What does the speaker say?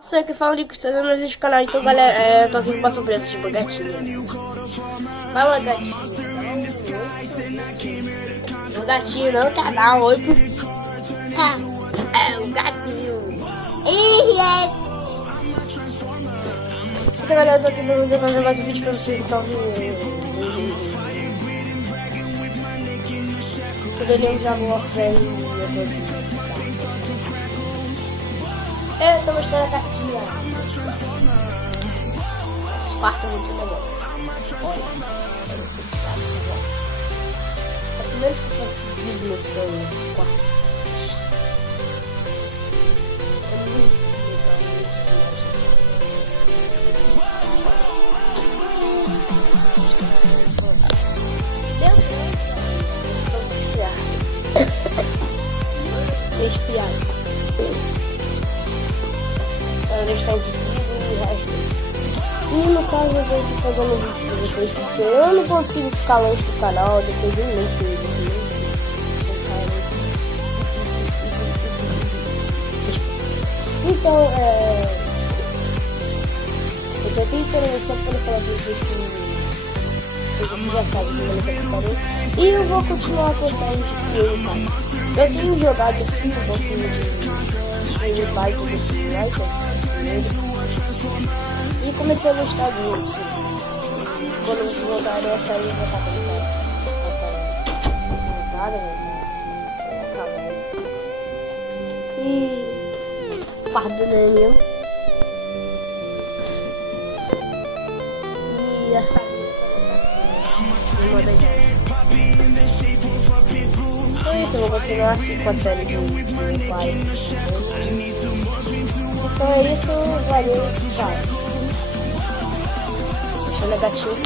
Você que fala de que está no vídeo do canal, então galera, eu tô aqui com uma surpresa tipo gatinho. Fala gatinho. O gatinho não tá na 8. É o gatinho. Então galera, eu tô aqui pra fazer mais um vídeo pra vocês, então poderíamos usar o Warframe. Eu tô mostrando a cartinha. Esse quarto é muito legal. Olha. É o primeiro que eu faço vídeo no quarto. É muito legal. Espiado. Eles estão divididos e o resto. E no caso eu vou fazer um vídeo pra vocês, porque eu não consigo ficar longe do canal depois de um mês sem vídeo. Então, eu tô tentando só para falar pra vocês que vocês já sabem que eu não quero. E eu vou continuar tentando de cara. Eu tenho jogado aqui um pouquinho de bike desse like. E comecei a gostar disso. Quando eu jogar essa aí, eu vou estar e parte do neném. E essa então é isso, eu vou continuar assim com a série do pai. Então é isso, valeu, tchau. Deixa negativo.